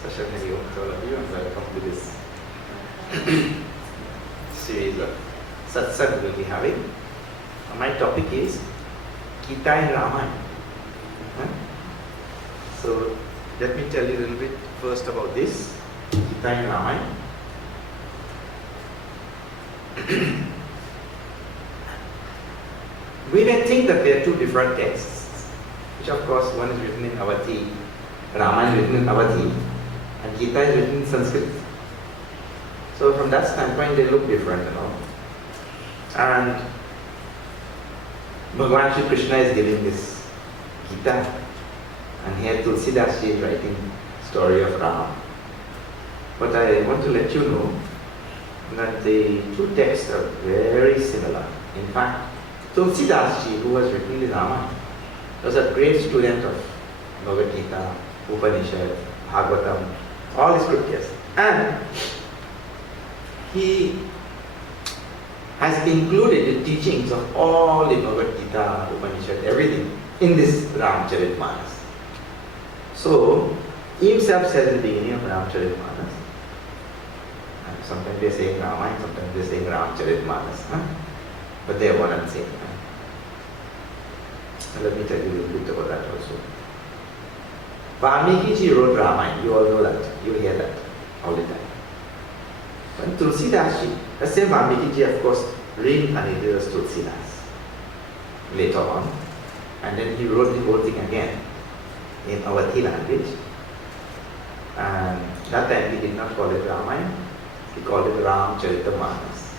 Special Hari Om to all of you and welcome to this series of satsang we'll be having. My topic is Gita and Ramayana. So let me tell you a little bit first about this Gita and Ramayana. We may think that they are two different texts, which of course one is written in Avati, Ramayana is written in Avati, and Gita is written in Sanskrit. So from that standpoint they look different and all. And Bhagavan Shri Krishna is giving this Gita, and here Tulsidas is writing story of Rama. But I want to let you know that the two texts are very similar. In fact, Tulsidas ji, who was written the Ramayana, was a great student of Bhagavad Gita, Upanishad, Bhagavatam, all the scriptures. And he has included the teachings of all the Bhagavad Gita, Upanishad, everything in this Ramcharitmanas. So, he himself says in the beginning of Ramcharitmanas, and sometimes they are saying Ramayana, sometimes they are saying Ramcharitmanas, but they are one and the same. And let me tell you a little bit about that also. Valmiki ji wrote Ramayana, you all know that, you hear that all the time. When Tulsidas ji, the same Valmiki ji of course reincarnated as Tulsidas later on, and then he wrote the whole thing again in Avati language, and that time he did not call it Ramayana, he called it Ramcharitmanas.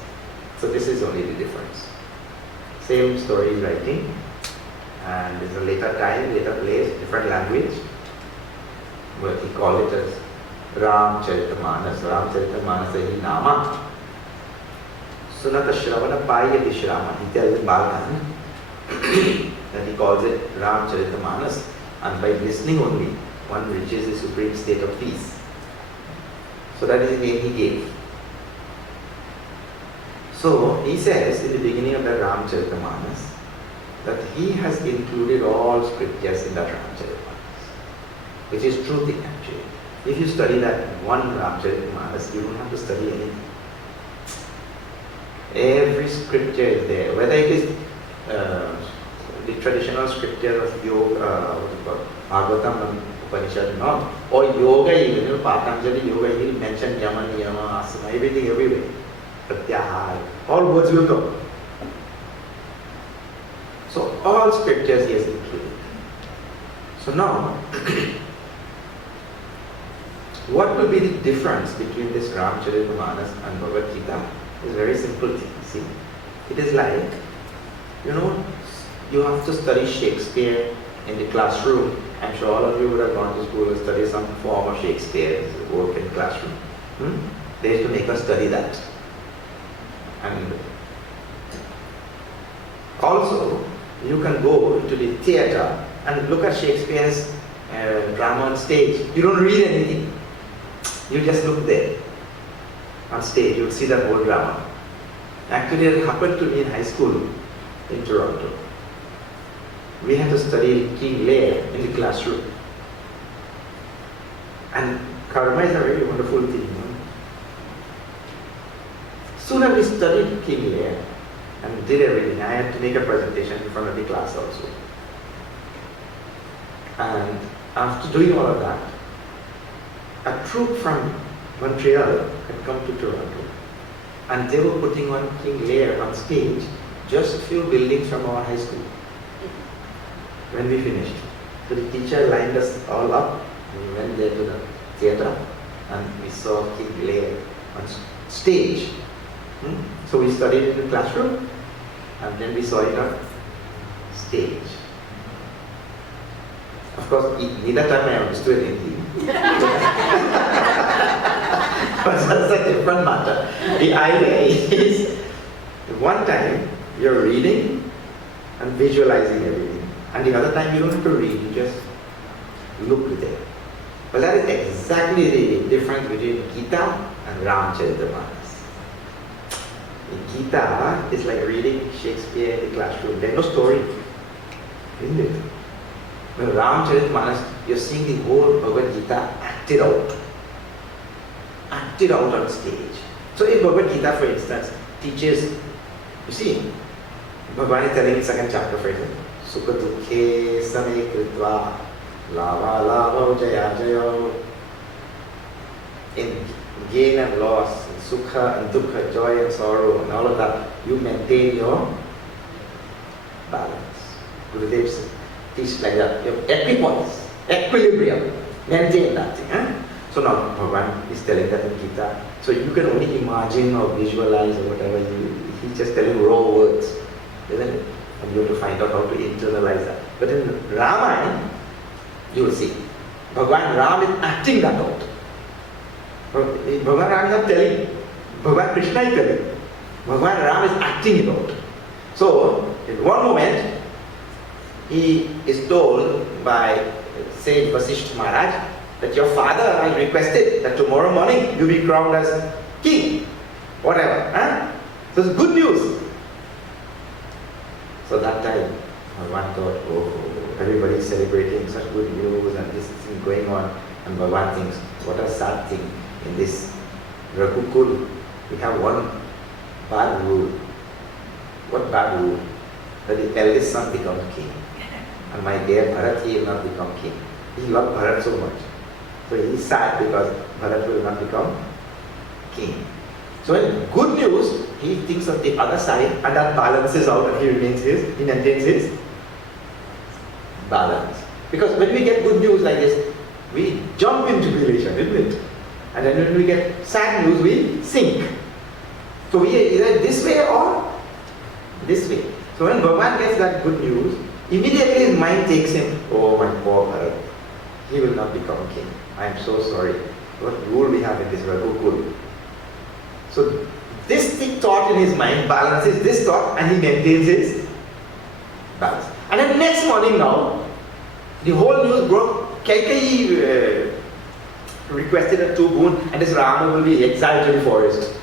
So this is only the difference. Same story is writing, and it's a later time, later place, different language, but he called it as Ramcharitmanas. Ramcharitmanas is his nama. Sunata Shravana Payati Shrama. He tells Balakan that he calls it Ramcharitmanas, and by listening only, one reaches the supreme state of peace. So that is the name he gave. So he says in the beginning of the Ramcharitmanas that he has included all scriptures in that Ramcharitmanas, which is true thing actually. If you study that one Ramcharitmanas, you don't have to study anything. Every scripture is there, whether it is the traditional scripture of yoga, Bhagavatam and Upanishad and all, or yoga even, you know, Patanjali yoga, he will mention Yama, Niyama, Asana, everything everywhere. Pratyahara, all words will go. So all scriptures he has included. So now, what will be the difference between this Ramcharitmanas and Bhagavad Gita? It's a very simple thing. See, it is like, you know, you have to study Shakespeare in the classroom. I'm sure all of you would have gone to school and studied some form of Shakespeare, work in the classroom. They used to make us study that. And also, you can go into the theatre and look at Shakespeare's drama on stage. You don't read anything. You just look there on stage. You'll see that whole drama. Actually, it happened to me in high school in Toronto. We had to study King Lear in the classroom. And karma is a very wonderful thing. Soon as we studied King Lear and did everything, I had to make a presentation in front of the class also. And after doing all of that, a troupe from Montreal had come to Toronto, and they were putting on King Lear on stage, just a few buildings from our high school. When we finished, so the teacher lined us all up, and we went there to the theatre, and we saw King Lear on stage. So we studied in the classroom, and then we saw it on stage. Of course, neither time I understood anything. But that's a different matter. The idea is, one time you're reading and visualizing everything, and the other time you don't have to read, you just look there. Well, that is exactly the difference between Gita and Ramcharitmanas. The Gita is like reading Shakespeare in the classroom. There's no story, isn't it? When Ramcharitmanas, you're seeing the whole Bhagavad Gita acted out acted out on stage. So in Bhagavad Gita, for instance, teaches, you see, Bhagavan is telling in second chapter, for example, Sukha dukhe same kritva lava lava jaya jaya. In gain and loss, in sukha and dukkha, joy and sorrow, and all of that, you maintain your balance. Gurudev teaches like that. You have equipoise, equilibrium, maintain that thing. So now Bhagavan is telling that in Gita. So you can only imagine or visualize or whatever. He's just telling raw words, isn't it? And you have to find out how to internalize that. But in Ramayana, you will see, Bhagavan Ram is acting that out. Bhagavan Ram is not telling. Bhagavan Krishna is telling. Bhagavan Ram is acting it out. So, in one moment, he is told by sage Vasishtha Maharaj that your father has requested that tomorrow morning you be crowned as king. Whatever. So it's good news. So that time, Bhagavan thought, oh, everybody is celebrating such good news and this thing going on. And Bhagavan thinks, what a sad thing. In this Raghukul, we have one bad rule. What bad rule? That the eldest son becomes king. And my dear Bharat, he will not become king. He loved Bharat so much. So he is sad because Bharat will not become king. So in good news, he thinks of the other side and that balances out and he maintains his balance. Because when we get good news like this, we jump into jubilation, isn't it? And then when we get sad news, we sink. So we are either this way or this way. So when Bhagavan gets that good news, immediately his mind takes him, oh my poor Bharat, he will not become king. I am so sorry. What rule we have in this Raghukul. So this thought in his mind balances this thought and he maintains his balance. And then next morning now, the whole news broke. Kaikeyi requested a two boon and this Rama will be exiled to the forest.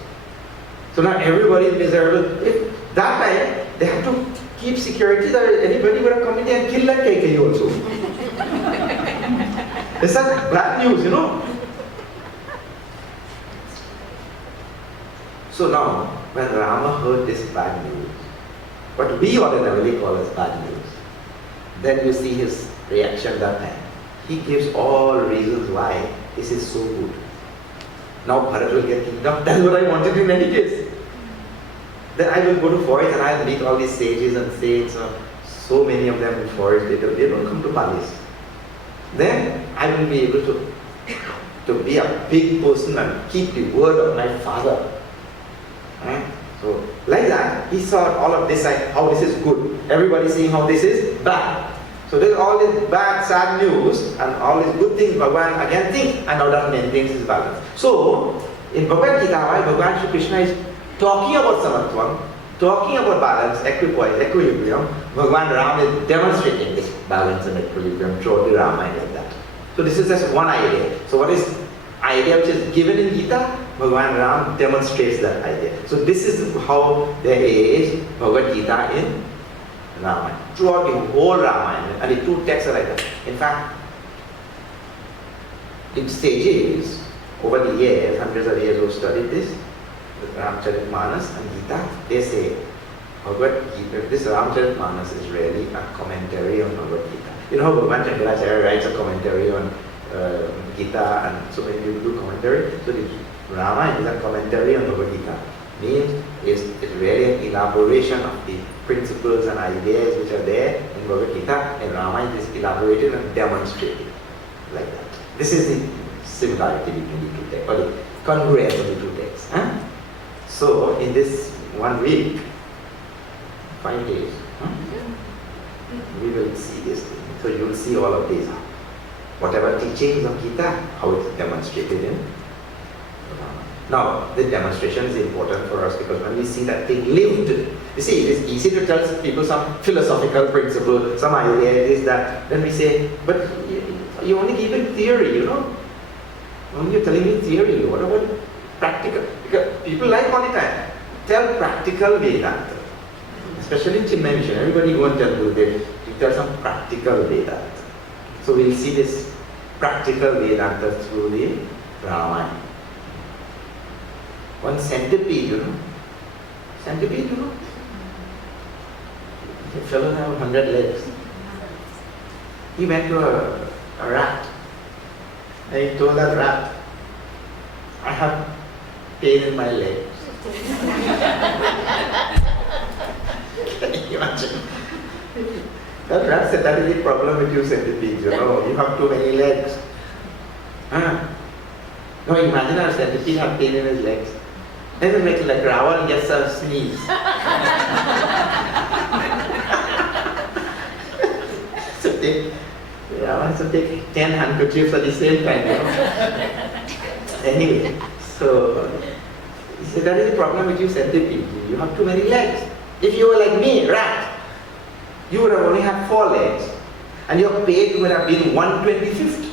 So now everybody is miserable. If that time they have to keep security that anybody would have come in there and killed that Kaikeyi also. It's such bad news, you know. So now, when Rama heard this bad news, what we ordinarily call as bad news, then you see his reaction that time. He gives all reasons why this is so good. Now Bharat will get kingdom. That's what I wanted in any case. Then I will go to forest and I will meet all these sages and saints. So many of them in forest. They don't come to palace. Then I will be able to be a big person and keep the word of my father. So like that, he saw all of this, like how this is good. Everybody seeing how this is bad. So there's all this bad, sad news and all these good things Bhagavan again thinks and now that maintains his balance. So in Bhagavad Gita, while Bhagavan Shri Krishna is talking about samatvam, talking about balance, equipoise, equilibrium, Bhagavan Ram is demonstrating this balance and equilibrium throughout the Ramayana like that. So this is just one idea. So what is idea which is given in Gita? Bhagavan Ram demonstrates that idea. So this is how there is Bhagavad Gita in Ramayana. Throughout the whole Ramayana, and the two texts are like that. In fact, in stages, over the years, hundreds of years who studied this, Ramcharitmanas and Gita, they say Bhagavad Gita, this Ramcharitmanas is really a commentary on Bhagavad Gita. You know how Bhagavan Shankaracharya writes a commentary on Gita and so many people do commentary. So the Ramayana is a commentary on Bhagavad Gita. Means it's really an elaboration of the principles and ideas which are there in Bhagavad Gita, and Ramayana is elaborated and demonstrated like that. This is the similarity between the two texts, or the congruence of the two texts. So in this 1 week, 5 days, we will see this thing. So you will see all of these. Whatever teachings of Gita, how it is demonstrated in Ramayana. Now, this demonstration is important for us because when we see that thing lived, you see, it is easy to tell people some philosophical principle, some idea, this, that. Then we say, but you only give it theory, you know. Only you're telling me theory. What about practical? Because people like all the time, tell practical Vedanta. Especially in Chinmaya mission, everybody go and tell Gurudev, you tell some practical Vedanta. So we'll see this practical Vedanta through the Ramayana. One centipede, you know. Centipede, you know. The fellow have 100 legs. He went to a rat. And he told that rat, I have pain in my legs. Can you imagine? That rat said, that is the problem with you centipedes, you know, you have too many legs. No, imagine a centipede have pain in his legs. Then like Ravan gets a sneeze. Ravan has to take 10 handkerchiefs at the same time, you know. Anyway, so he said, that is the problem with you centipede. You have too many legs. If you were like me, rat, you would have only had 4 legs, and your page would have been 1/25.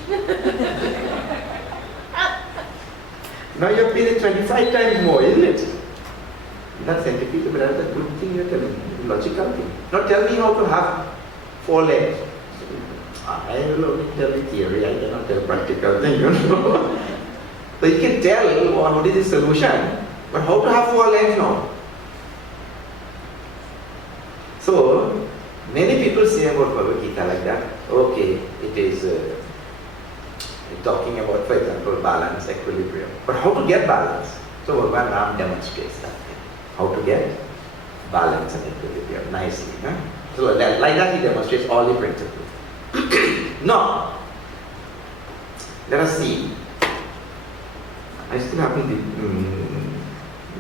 Now your page is 25 times more, isn't it? Not centipede, but that's a good thing you're telling me, logical thing. Now tell me how to have 4 legs. I will only tell the theory, I cannot tell practical thing, you know. So you can tell what is the solution, but how to have 4 legs now? So, many people say about Bhagavad Gita like that. Okay, it is talking about, for example, balance, equilibrium. But how to get balance? So Bhagavan Ram demonstrates that. How to get balance and equilibrium nicely. Huh? So like that he demonstrates all the principles. Now, let us see. I still haven't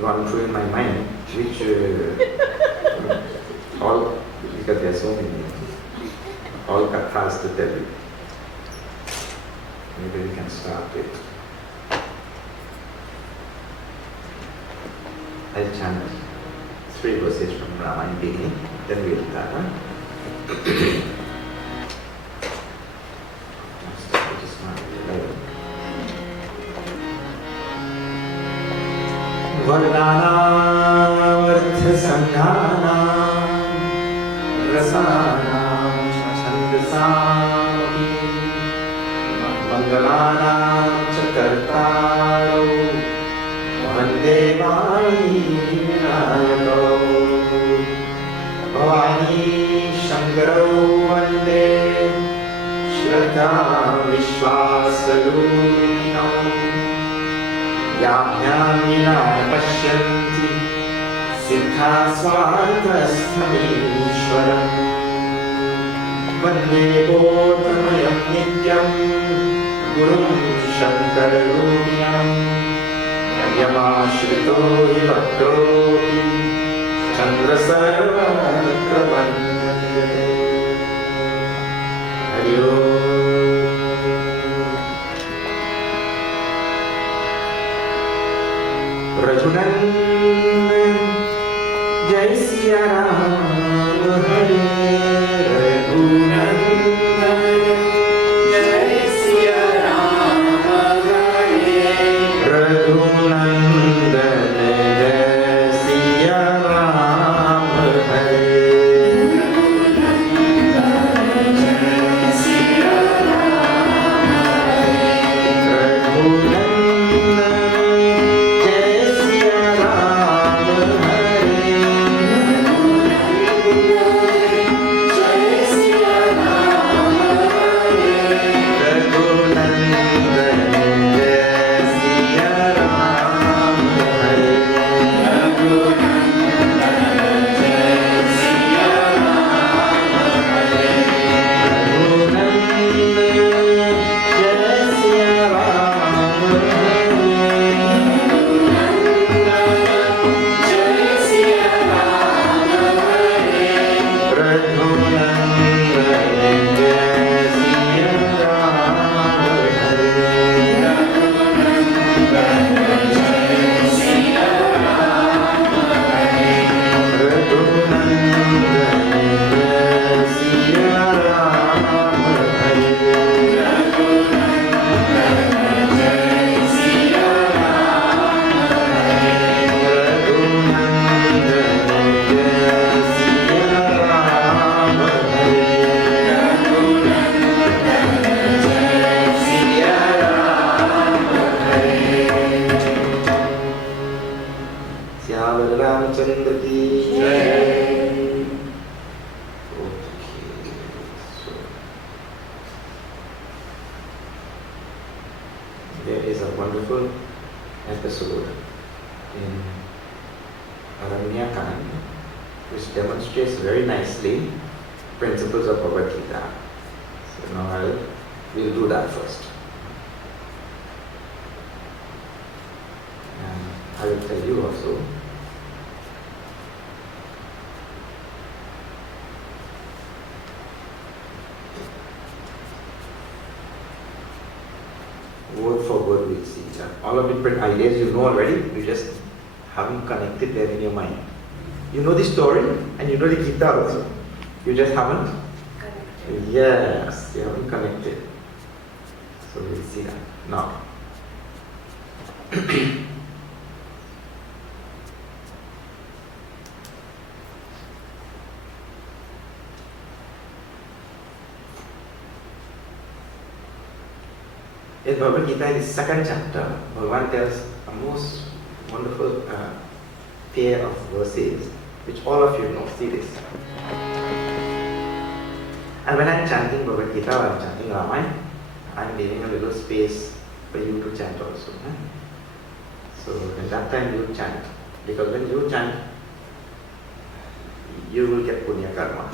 gone through in my mind which all, because there are so many, all kathas to tell you. Maybe we can start it. I'll chant 3 verses from Ramayana beginning, then we'll start. Vardanam Sanghanam Rasanam Chandasami Mangalanam Chakartaro Vande Vani Vinayako Bhavani Shankaro Vande Shraddha Vishwasaruninam Yamyamina Pashyanti Siddha Swarthasthamishwaram Vande Bodhamayam Nityam Gurum Shankararupyam Yamashrito Hivakrohi Chandrasarvakrabandhate Hari Om. Rajunandan Jai Siya Ram Hare Rajunandan Jai Siya Ram Hare Rajunandan Jai Siya Ram Hare Rajunandan Jai Siya Ram Hare Rajunandan Ramchandra ki Jai. There is a wonderful episode in Aranyakan which demonstrates very nicely principles of Bhagavad Gita. So now we'll do that first. And I will tell you also. Word for word we'll see. All of the ideas you know already, you just haven't connected them in your mind. You know the story and you know the Gita also. You just haven't connected. Yes, you haven't connected. So we'll see that now. In Bhagavad Gita, in the second chapter, Bhagavan tells a most wonderful pair of verses, which all of you know. See this. And when I'm chanting Bhagavad Gita or I'm chanting Ramayana, I'm leaving a little space for you to chant also. So at that time you chant. Because when you chant, you will get punya karma.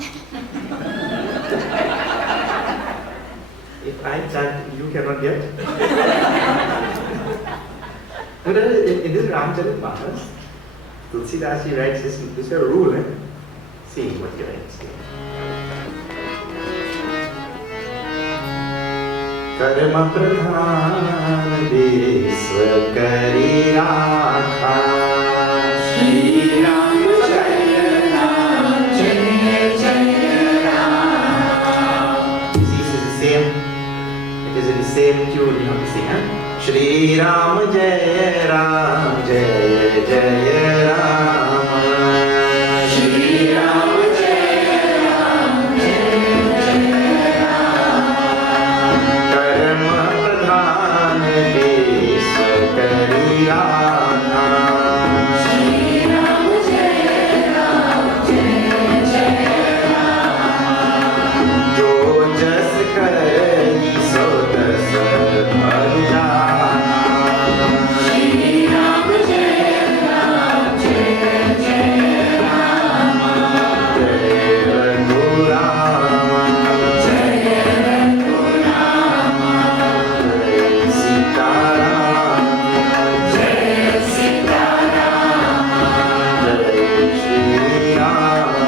If I chant, you cannot get. But in this Ramcharitmanas, Tulsidas writes this is a rule. See what he writes. Karma pradhan visva kari rakha. Shri Ram Jaya Ram Jaya Jaya Ram. You see, this is the same. It is in the same tune you have to sing. Shri Ram Jaya Ram Jaya Jaya Ram. Shri Ram Jaya Ram Jaya Jaya Ram. Karma pradhan visva kari rakha. Shri Ram Jaya Ram Jaya Jaya Ram. Jo jas kari so das bhal jana. Shri Ram Jaya Ram Jaya Jaya Ram. Jaya Raghu Rama. Jaya Raghu Rama. Jaya Sita Rama. Jaya Sita Rama. Jaya Shri Rama.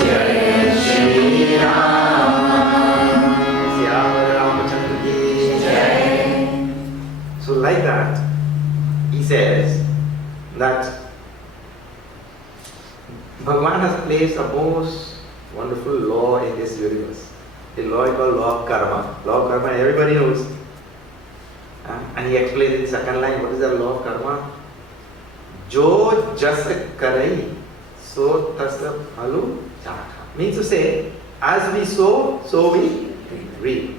Jaya Shri Rama. Siyama Ramachandra ki Jai. So like that, he says that Bhagavan has placed a most wonderful law in this universe. The law is called law of karma. Law of karma everybody knows. And he explains in the second line, what is the law of karma? Jo jas karai, so tasya phalu chakha. Means to say, as we sow, so we reap.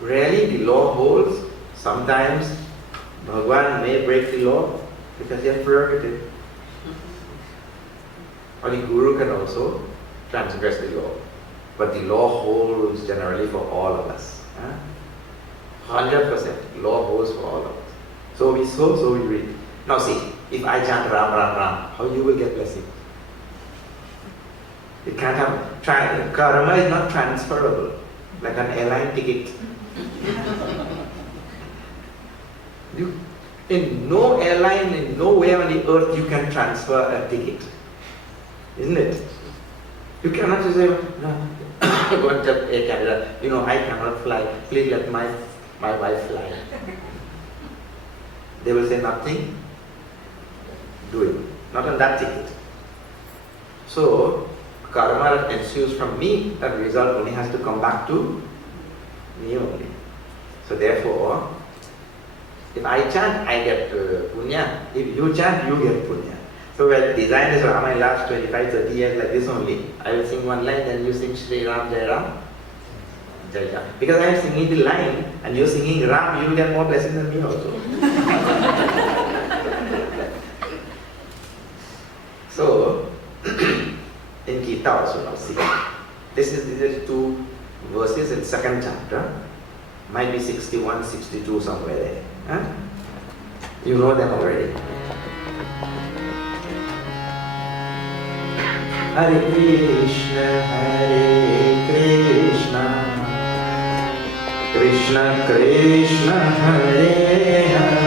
Rarely the law holds. Sometimes Bhagavan may break the law because he has prerogative. Or the Guru can also transgress the law. But the law holds generally for all of us. 100% law holds for all of us. So we sow, so we reap. Now see, if I chant Ram, Ram, Ram, how you will get blessing? It can't happen. Karma is not transferable, like an airline ticket. In no airline, in nowhere on the earth, you can transfer a ticket. Isn't it? You cannot just say, no, go and tell Air Canada, I cannot fly, please let my wife fly. They will say nothing, do it. Not on that ticket. So, karma that ensues from me, that result only has to come back to me only. So therefore, if I chant, I get punya. If you chant, you get punya. So we designed this Ramayana last 25, 30 years like this only. I will sing one line, then you sing Shri Ram, Jai Ram, Jai Jai. Because I am singing the line and you are singing Ram, you will get more blessings than me also. Gita also now, see. These are two verses in second chapter. Might be 61, 62 somewhere there. Huh? You know them already. Hare Krishna, Krishna Krishna, Hare Hare.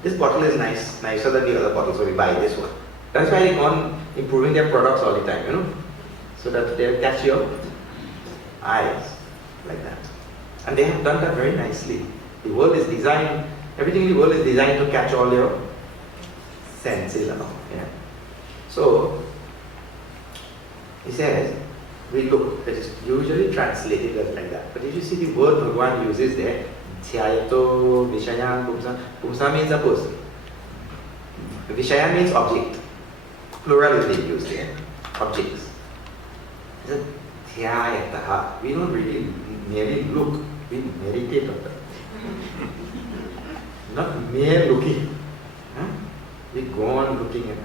This bottle is nicer than the other bottle, so we buy this one. That's why they go on improving their products all the time, so that they'll catch your eyes like that. And they have done that very nicely. The world is designed, everything in the world is designed to catch all your senses and all. Yeah. So, he says, we look, it is usually translated as like that. But if you see the word Bhagavan uses there, Dhyayato Vishayan Pumsa. Pumsa means a person. Vishayan means object. Plural is being used there. Objects. It's a Dhyayataha. We don't really merely look, we meditate on that. Not mere looking. Huh? We go on looking at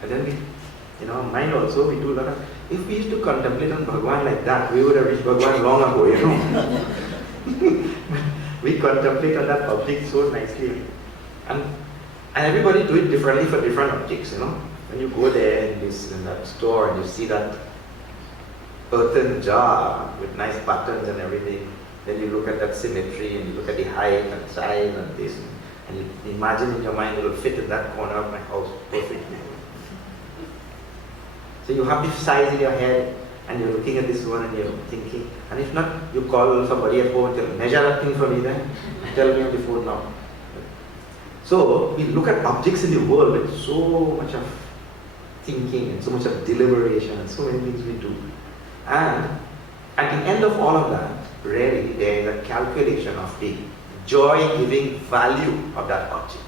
and then we, mind also, we do a lot of, if we used to contemplate on Bhagavan like that, we would have reached Bhagavan long ago, We contemplate on that object so nicely. And everybody do it differently for different objects, When you go there in that store and you see that earthen jar with nice buttons and everything. Then you look at that symmetry and you look at the height and size and this, and you imagine in your mind it will fit in that corner of my house perfectly. So you have this size in your head and you're looking at this one and you're thinking, and if not, you call somebody at home and tell, measure that thing for me then, tell me on the phone now. So we look at objects in the world with so much of thinking and so much of deliberation and so many things we do. And at the end of all of that, really there is a calculation of the joy-giving value of that object.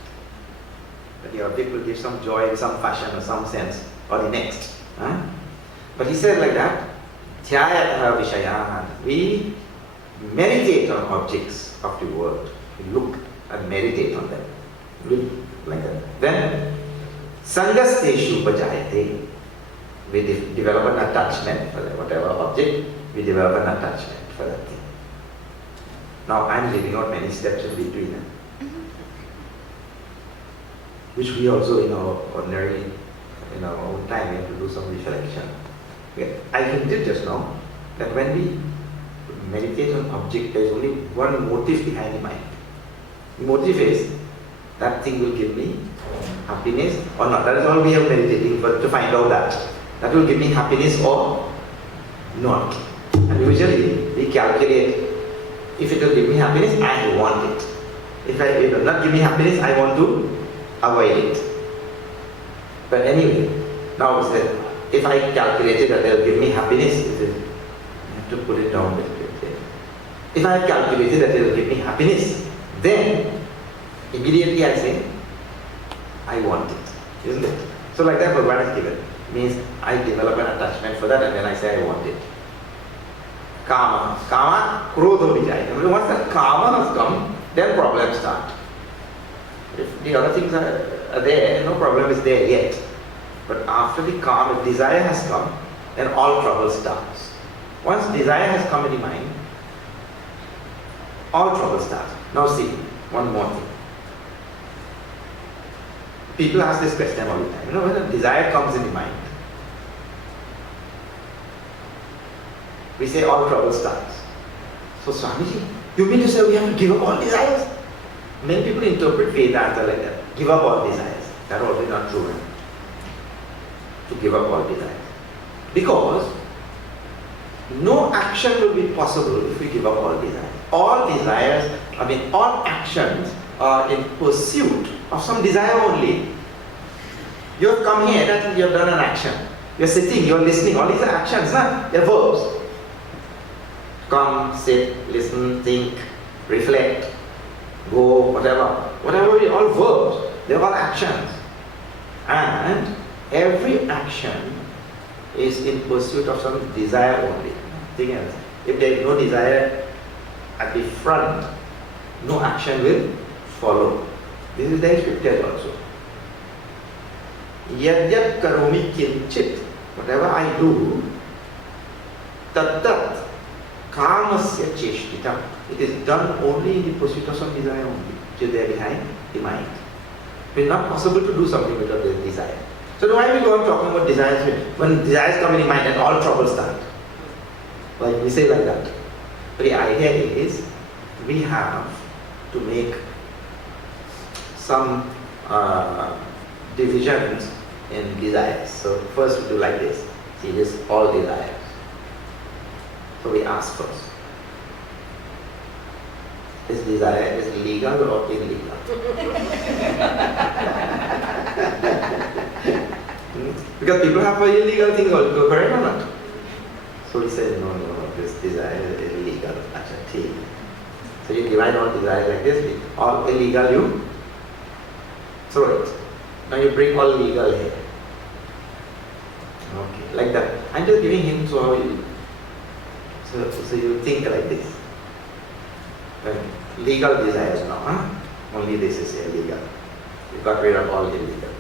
That the object will give some joy in some fashion or some sense or the next. But he said like that, Dhyayatha Vishayan. We meditate on objects of the world. We look and meditate on them. Look like that. Then, Sangasteshu Bajayate. We develop an attachment for whatever object, we develop an attachment for that thing. Now I'm leaving out many steps in between them, which we also ordinarily in our own time we have to do some reflection. Okay. I hinted just now that when we meditate on object, there is only one motive behind the mind. The motive is that thing will give me happiness or not. That is all we are meditating for, to find out that. That will give me happiness or not. And usually we calculate, if it will give me happiness, I want it. If it will not give me happiness, I want to avoid it. But anyway, now if I calculated that it will give me happiness, I have to put it down a little bit. If I have calculated that it will give me happiness, then immediately I say, I want it. Isn't it? So like that Bhagavan has given. Means I develop an attachment for that and then I say I want it. Kama. Kama, krodha vijaya. Once that kama has come, then problems start. If the other things are there, no problem is there yet. But after the kama, if desire has come, then all trouble starts. Once desire has come in the mind, all trouble starts. Now see, one more thing. People ask this question all the time. When a desire comes in the mind, we say all trouble starts. So Swamiji, you mean to say we have to give up all desires? Many people interpret Vedanta like that. Give up all desires. That is always not true. To give up all desires. Because no action will be possible if we give up all desires. All desires, all actions are in pursuit of some desire only. You have come here, that you have done an action. You are sitting, you are listening, all these are actions, they are verbs. Come, sit, listen, think, reflect, go, whatever, all verbs, they are all actions. And every action is in pursuit of some desire only, nothing else. If there is no desire at the front, no action will follow. This is the scriptures also. Yad yad karomi kinchit, whatever I do, tat tat kamasya cheshtitam. It is done only in the pursuit of some desire only, which is there behind the mind. It is not possible to do something without this desire. So why we go on talking about desires when desires come in the mind and all trouble start? Like we say like that. But the idea is we have to make some divisions in desires. So first we do like this. See, this all desires. So we ask first. This desire is legal or illegal? Because people have illegal things also, correct or not? So we say, no, this desire is illegal. So you divide all desires like this, all illegal you throw it. Now you bring all legal here. Okay, like that. I'm just giving hints to how you. So you think like this. Legal desires now, only this is illegal. You got rid of all illegal.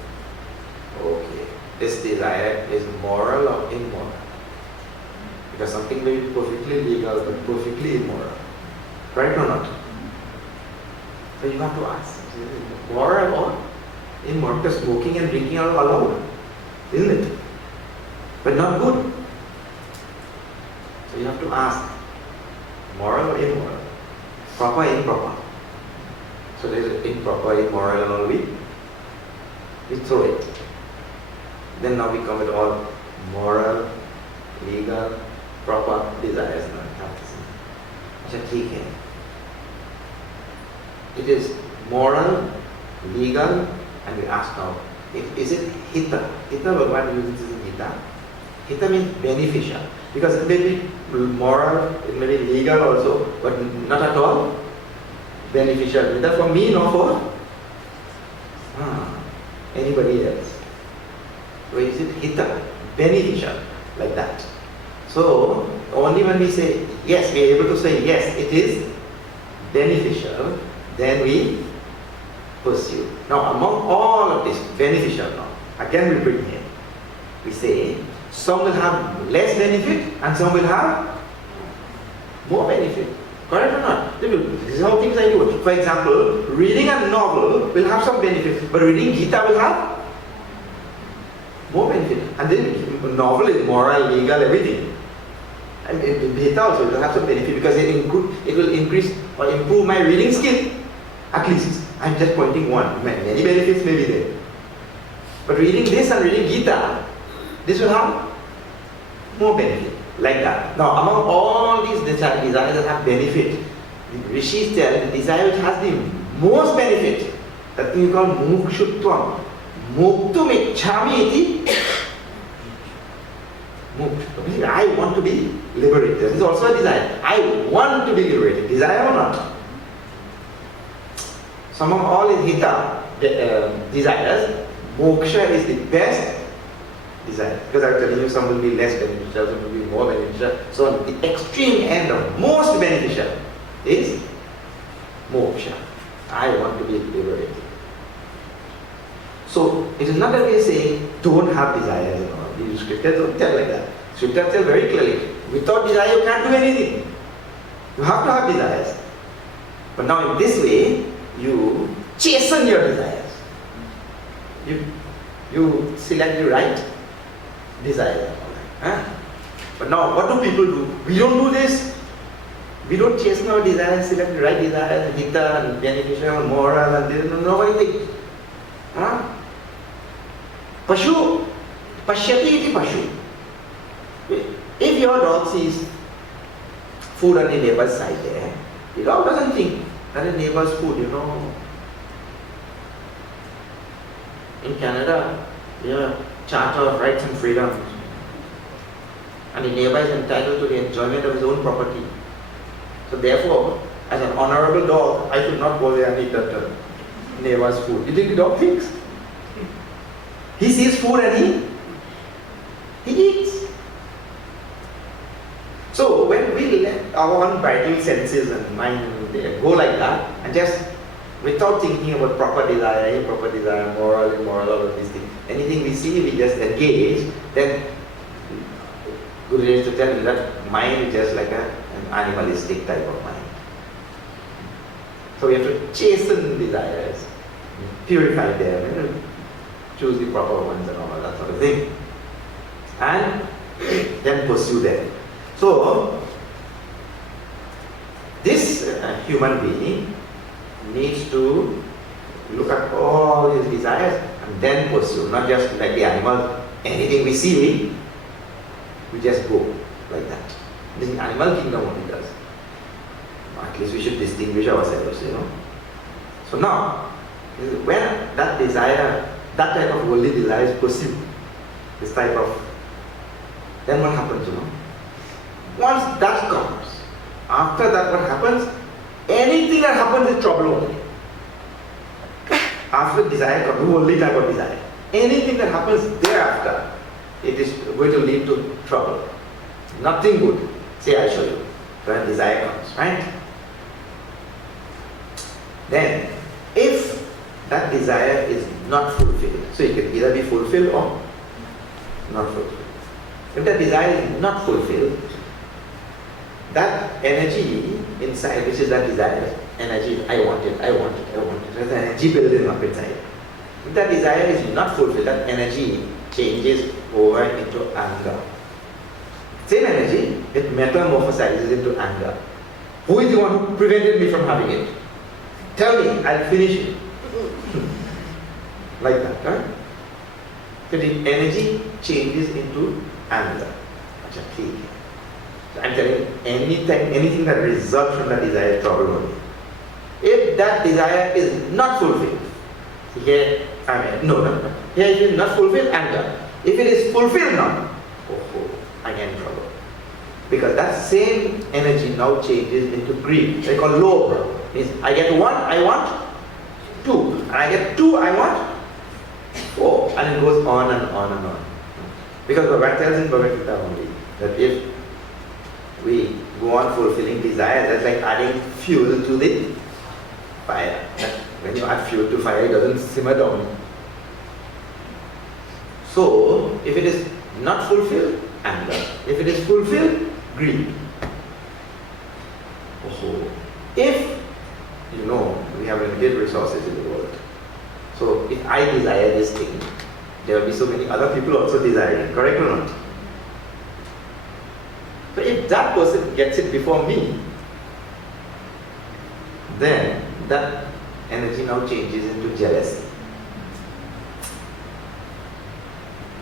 Okay, this desire is moral or immoral? Because something may be perfectly legal but perfectly immoral. Right or not? So you have to ask, is it moral or immoral? Because smoking and drinking are allowed, isn't it? But not good. have to ask, moral or immoral? Proper, improper. So there is improper, immoral and all we throw it. Then now we come with all moral, legal, proper desires. It is moral, legal, and we ask now, is it hita? Hita, Bhagavan uses this in Gita. Hita means beneficial. Because it may be moral, it may be legal also, but not at all beneficial. Neither for me nor for anybody else. So is it hita? Beneficial, like that. So only when we say yes, we are able to say yes, it is beneficial, then we pursue. Now among all of this beneficial now, again we bring here. We say some will have less benefit and some will have more benefit. Correct or not? This is how things are do. For example, reading a novel will have some benefit, but reading Gita will have more benefit. And then novel is moral, legal, everything. And Gita also will have some benefit because it will increase or improve my reading skill. At least I'm just pointing one. Many benefits may be there. But reading this and reading Gita, this will have more benefit. Like that. Now among all these desires that have benefit, the Rishis tell the desire which has the most benefit, that thing you call mukshutvam. Muktum ichhami iti. Mukshutvam. I want to be liberated. This is also a desire. I want to be liberated. Desire or not? So among all these hita desires, moksha is the best desire. Because I'm telling you, some will be less beneficial, some will be more beneficial. So on the extreme end of most beneficial is moksha. I want to be liberated. So it is not that we are saying don't have desires. The scriptures don't tell like that. Scriptures tell very clearly, without desire you can't do anything. You have to have desires. But now in this way, you chasten your desires. You select the right desire. But now what do people do? We don't do this. We don't chasten our desires, select the right desires, hita and beneficial, moral, and there is no anything. Pashu, pashyati iti pashu. If your dog sees food on the neighbor's side there, the dog doesn't think that the neighbor's food, In Canada, we have a Charter of Rights and Freedoms. And the neighbor is entitled to the enjoyment of his own property. So therefore, as an honorable dog, I should not go there and eat that neighbor's food. You think the dog thinks? He sees food and he eats. So when we let our unbridled senses and mind go like that, and just without thinking about proper desire, improper desire, moral, immoral, all of these things, anything we see, we just engage, then Guru used to tell me that mind is just like an animalistic type of mind. So we have to chasten desires, purify them, choose the proper ones and all that sort of thing, and then pursue them. So this human being needs to look at all his desires and then pursue, not just like the animal, anything we see, we just go like that. This animal kingdom only does. At least we should distinguish ourselves, So now, when that desire, that type of worldly desire is pursued, this type of, then what happens, Once that comes, after that what happens? Anything that happens is trouble only. After desire comes, the worldly type of desire. Anything that happens thereafter, it is going to lead to trouble. Nothing good. See, I'll show you. When desire comes, right? Then, if that desire is not fulfilled, so it can either be fulfilled or not fulfilled. If that desire is not fulfilled, that energy inside, which is that desire, energy, I want it, there's an energy building up inside. If that desire is not fulfilled, that energy changes over into anger. Same energy, it metamorphosizes into anger. Who is the one who prevented me from having it? Tell me, I'll finish it. Like that, right? So the energy changes into anger. So I'm telling you, anything that results from that desire is trouble only. If that desire is not fulfilled, here, no. Here it is not fulfilled, anger. If it is fulfilled now, again trouble. Because that same energy now changes into greed. They call lobha. Means I get one, I want two. And I get two, I want four. And it goes on and on and on. Because Bhagavan tells in Bhagavad Gita only that if we go on fulfilling desires, that's like adding fuel to the fire. When you add fuel to fire, it doesn't simmer down. So, if it is not fulfilled, anger. If it is fulfilled, greed. If, we have limited resources in the world. So, if I desire this thing, there will be so many other people also desiring, correct or not? So, if that person gets it before me, then that energy now changes into jealousy.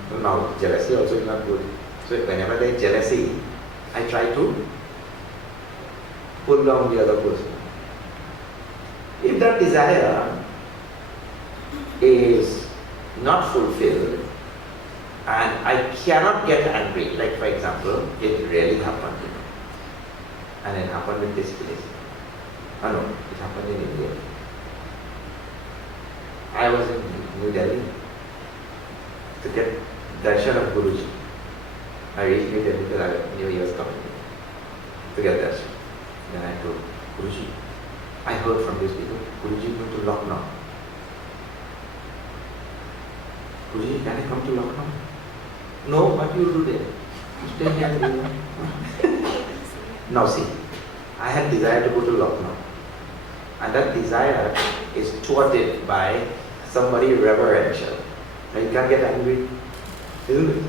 So now jealousy also is not good. So whenever there is jealousy, I try to pull down the other person. If that desire is not fulfilled and I cannot get angry, like for example, it really happened, and it happened in this place. Oh no, it happened in India. I was in New Delhi to get darshan of Guruji. I reached New Delhi because I knew he was coming to get darshan. Then I told Guruji, I heard from these people, Guruji is going to Lucknow. Guruji, can I come to Lucknow? No, what you do there? Stay here. Now see, I had desire to go to Lucknow. And that desire is thwarted by somebody reverential. And you can't get angry, isn't it?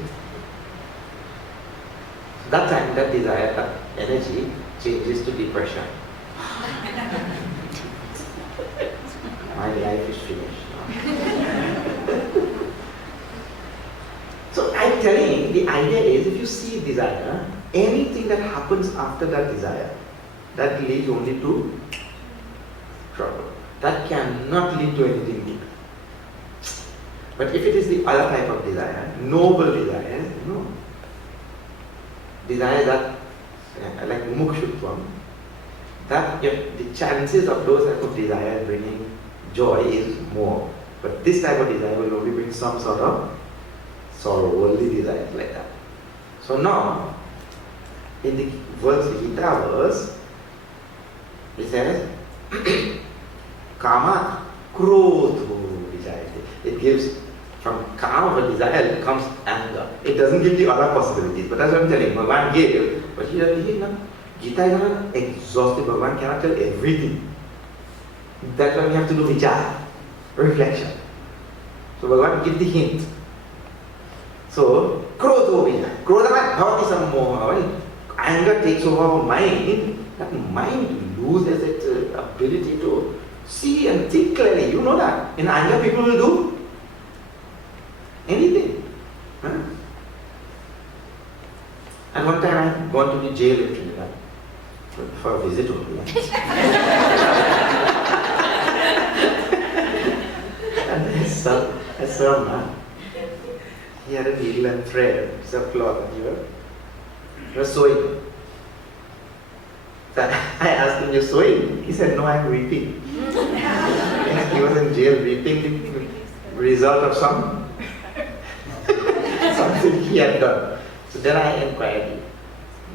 That time, that desire, that energy changes to depression. My life is finished. So I'm telling, the idea is, if you see desire, anything that happens after that desire, that leads only to trouble. That cannot lead to anything good. But if it is the other type of desire, noble desires, desires that, like mukshutvam, that the chances of those type of desires bringing joy is more. But this type of desire will only bring some sort of sorrow, worldly desires like that. So now, in the Gita verse, it says, Kama krodho vijayate. It gives, from kama, desire, comes anger. It doesn't give the other possibilities. But that's what I'm telling you. Bhagavan gave, but Gita is not exhaustive. Bhagavan cannot tell everything. That's why we have to do vichar, reflection. So Bhagavan gives the hint. So, krodho vijayate. Krodha bhavati sammoha. When anger takes over our mind, that mind loses its ability to see and think clearly. You know that. In anger, people will do anything. Huh? And one time I had gone to the jail in Trinidad for a visit only. And I saw a man. He had a needle and thread, some cloth, and he was sewing. So I asked him, "You're sewing?" He said, "No, I'm reaping." He was in jail reaping the result of something he had done. So then I inquired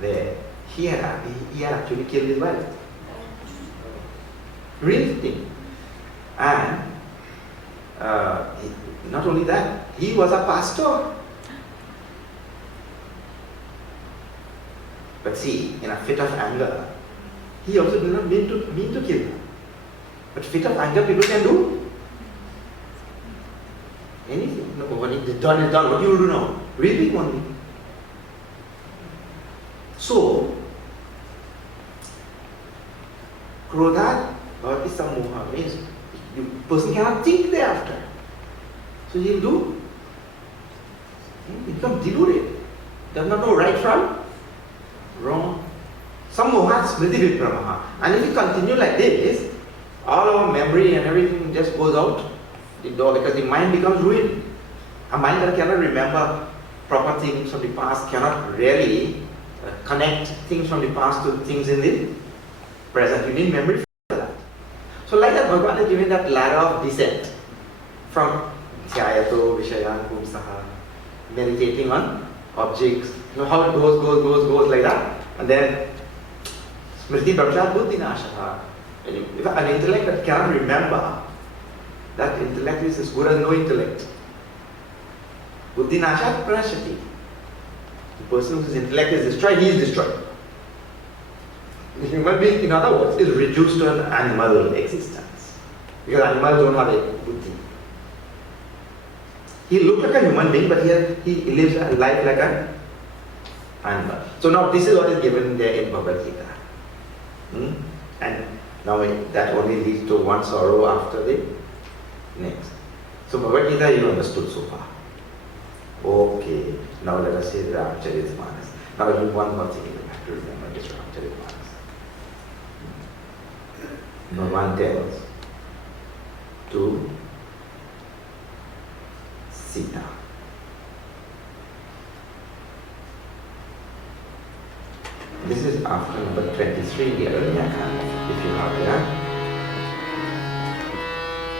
there. He had actually killed his wife. Real thing. And not only that, he was a pastor. But see, in a fit of anger, he also did not mean to kill her. But fit of anger, people can do anything. No, when it's done, what you will do now? Reaping only. So, Krodha or Isamoha means the person cannot think thereafter. So he'll do, he becomes deluded. Does not know right from wrong. Samoha smriti vipramaha. And if you continue like this, all our memory and everything just goes out the door because the mind becomes ruined. A mind that cannot remember proper things from the past cannot really connect things from the past to things in the present. You need memory for that. So like that, Bhagavan is giving that ladder of descent from dhyayato vishayan pumsaha, meditating on objects, you know how it goes like that, and then smriti bhavjat buddhi nashaha. If an intellect that cannot remember, that intellect is as good as no intellect. Buddhi nashat pranashati. The person whose intellect is destroyed, he is destroyed. The human being, in other words, is reduced to an animal existence. Because animals don't have a buddhi. He looks like a human being, but he lives a life like an animal. So now this is what is given there in Bhagavad Gita. And now that only leads to one sorrow after the next. So Bhagavad Gita you understood so far. Okay, now let us say Ramcharitmanas. Now you one more thing you have to remember this Ramcharitmanas. Bhagavan tells to Sita. This is after number 23 here, if you have it.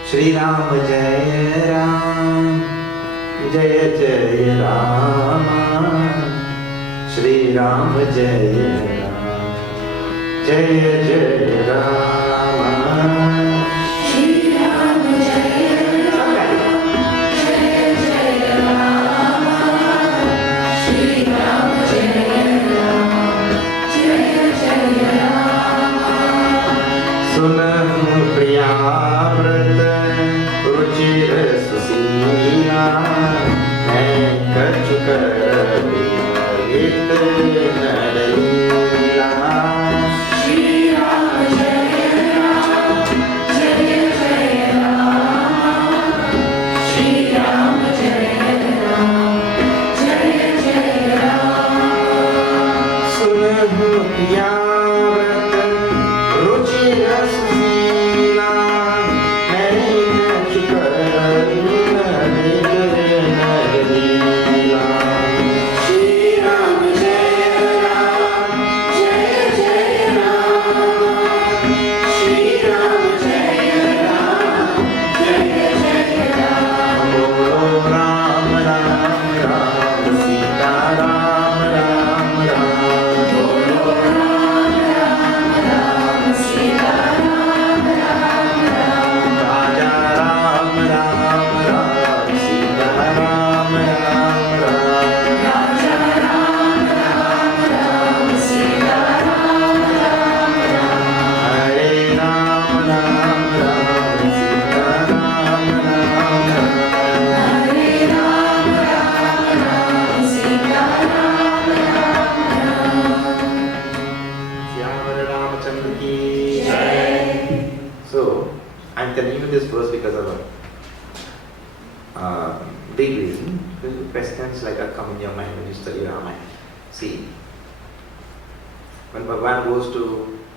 Shri Ram Jai Ram, Jai Jai Ram, Shri Ram Jai Ram, Jai Jai Ram.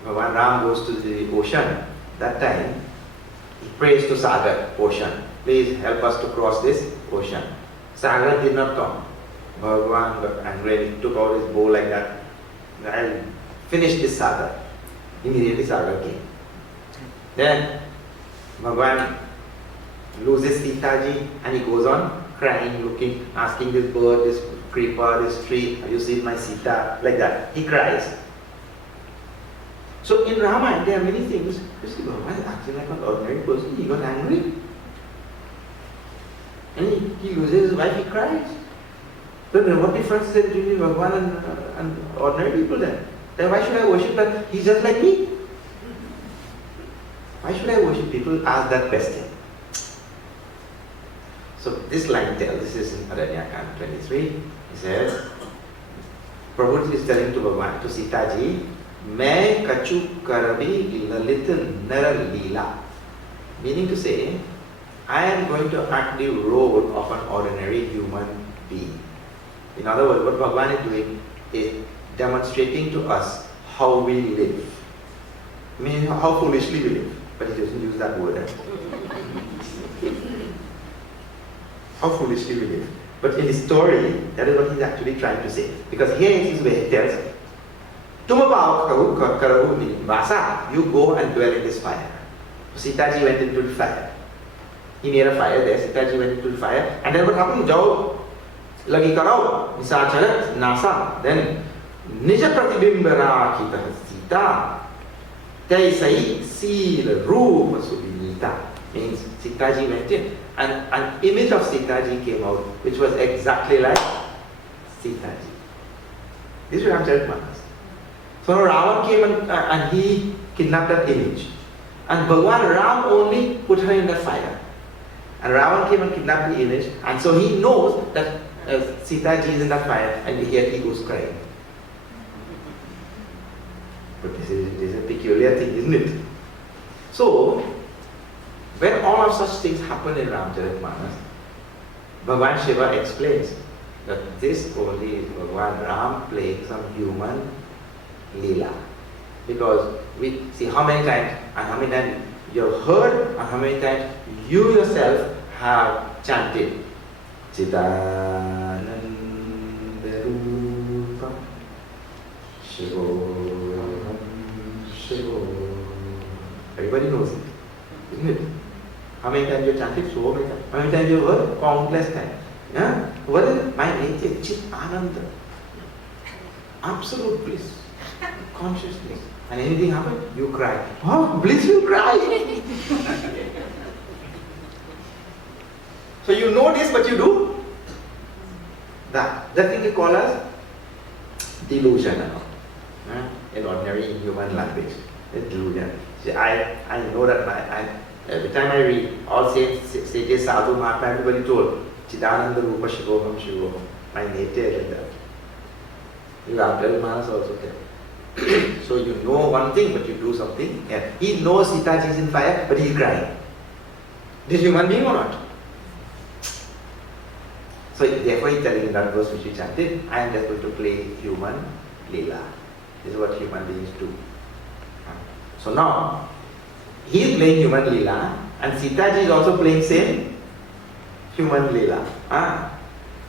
Bhagavan Ram goes to the ocean, that time he prays to Sagar, ocean, please help us to cross this ocean. Sagar did not come. Bhagavan got angry, he took out his bow like that. I'll finish this Sagar. Immediately Sagar came. Then Bhagavan loses Sita ji and he goes on crying, looking, asking this bird, this creeper, this tree, have you seen my Sita? Like that. He cries. So in Ramayana there are many things. You see, Bhagavan is acting like an ordinary person. He got angry. And he loses his wife, he cries. Then what difference is there between Bhagavan and ordinary people then? Then why should I worship that? He's just like me. Why should I worship people? Ask that question. So this line tells, this is in Aranyakand 23, he says, Prabhu is telling to Bhagavan, to Sita ji, मैं कछु करबी ललित नर लीला. Meaning to say, I am going to act the role of an ordinary human being. In other words, what Bhagavan is doing is demonstrating to us how we live. I mean, how foolishly we live. But he doesn't use that word. How foolishly we live. But in his story, that is what he's actually trying to say. Because here is where he tells, Vasa, you go and dwell in this fire. So Sitaji went into the fire. He made a fire there, Sitaji went into the fire. And then what happened? Jao lagi karao, nisacharat, nasa. Then, Nija pratibimba kita Sita, Taisai sila rupa subinita. Means Sitaji went in. And an image of Sitaji came out, which was exactly like Sitaji. This is Ramcharitmanas. So Ravan came and he kidnapped that image. And Bhagavan Ram only put her in the fire. And Ravan came and kidnapped the image. And so he knows that Sitaji is in that fire, and here he goes crying. But this is a peculiar thing, isn't it? So, when all of such things happen in Ramcharitmanas, Bhagavan Shiva explains that this only is Bhagavan Ram playing some human Leela. Because we see how many times you have heard and how many times you yourself have chanted Chidananda Rupa Shivoham Shivoham. Everybody knows it, isn't it? How many times you chanted? So many times. How many times you heard? Countless times. Yeah? What is it? My nature is Chit Ananda. Absolute bliss. Consciousness. And anything happens, you cry. Oh, bliss, you cry! So you know this, but you do that. That thing we call as delusion. In ordinary human language. It's delusion. See, I know that every time I read all sages, sadhu, mahatma, everybody told Chidananda Rupa Shivoham Shivoham. My nature is like that. You have Manas also tell. So you know one thing, but you do something. Yeah. He knows Sitaji is in fire, but he is crying. This human being or not? So therefore he is telling in that verse which we chanted, I am just going to play human Leela. This is what human beings do. So now, he is playing human Leela, and Sitaji is also playing same human Leela.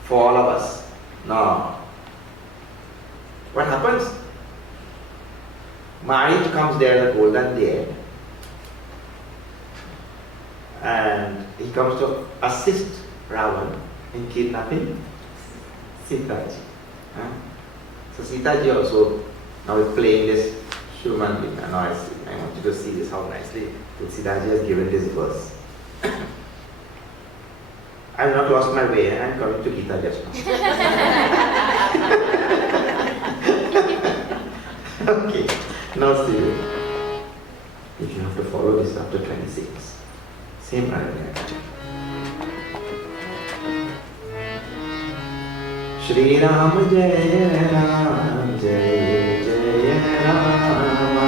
For all of us. Now, what happens? Marriage comes there, the golden day, and he comes to assist Ravan in kidnapping Sitaji. So Sitaji also now is playing this human being. Now I want you to see this, how nicely Sitaji has given this verse. I have not lost my way, I am coming to Gita just now. Okay. Now see, if you have to follow this up to 26, same Ragana. Shri Ram Jaya Ram Jaya Jaya Rama.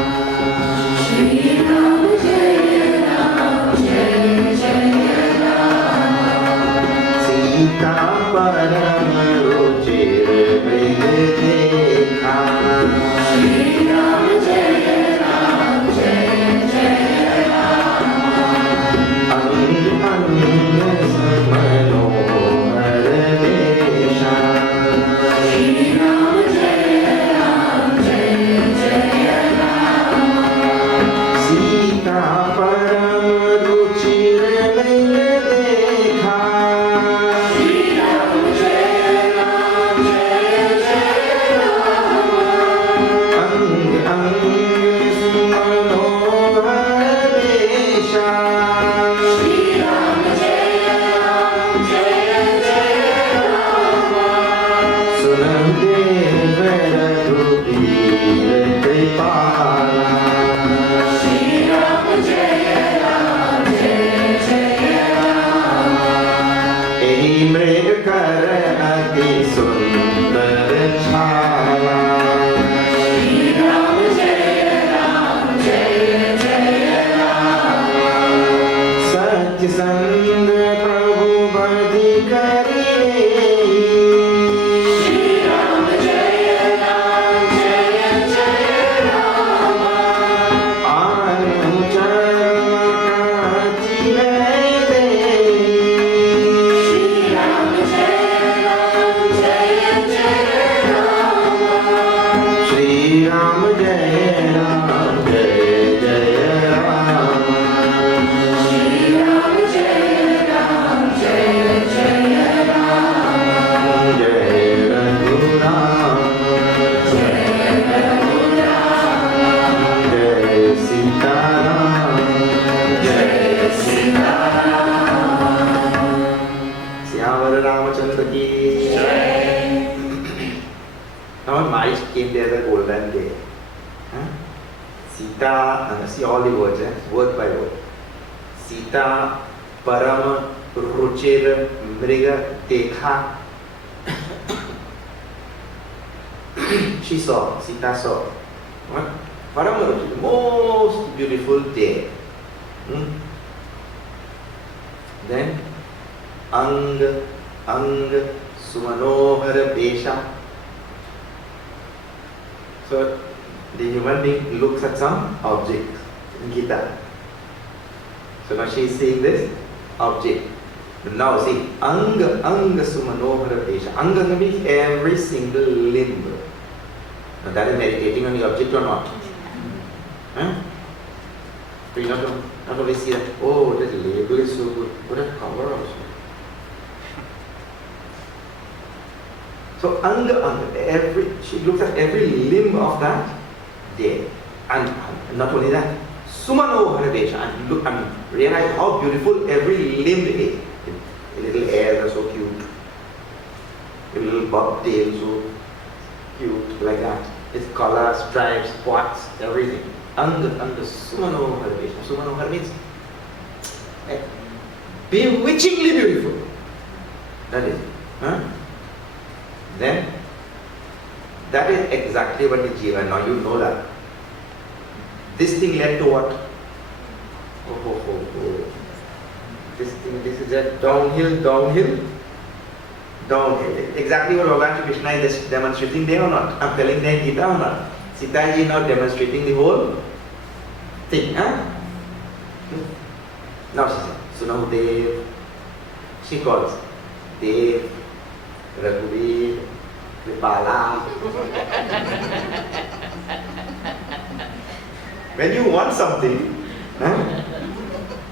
Shri Ram Jaya Ram Jaya Jaya Rama. Sita Param Ruchir Mrige Dekha. Mreg kar ati sundar chala Lord Ramachandra ki Jai. Now Marish came there the golden day. Sita, see all the words, word by word. Sita, Param, Ruchir, Mriga, Dekha. She saw, Sita saw. What? Param, the most beautiful day. Then Ang Sumanohara Besha. So the human being looks at some object in Gita. So now she is seeing this object. But now see, Anga Sumanohara Besha. Anga means every single limb. Now that is meditating on the object or not? So you not only see that, oh, that label is so good, but that cover also. So Anga, she looks at every limb of that day. And not only that, Sumano Haradesha, and look and realize how beautiful every limb is. The little hairs are so cute. The little bobtail so cute, like that. Its color, stripes, spots, everything. Anga Sumano Haradesha. Sumano Har means bewitchingly beautiful. That is. Then, that is exactly what the jiva, now you know that. This thing led to what? This is a downhill. Exactly what Bhagavan Krishna is demonstrating there or not? I'm telling them Gita or not? Sita ji now demonstrating the whole thing. Now she says, Sunahu Dev. She calls Dev, Raghuveer, Kripala. When you want something,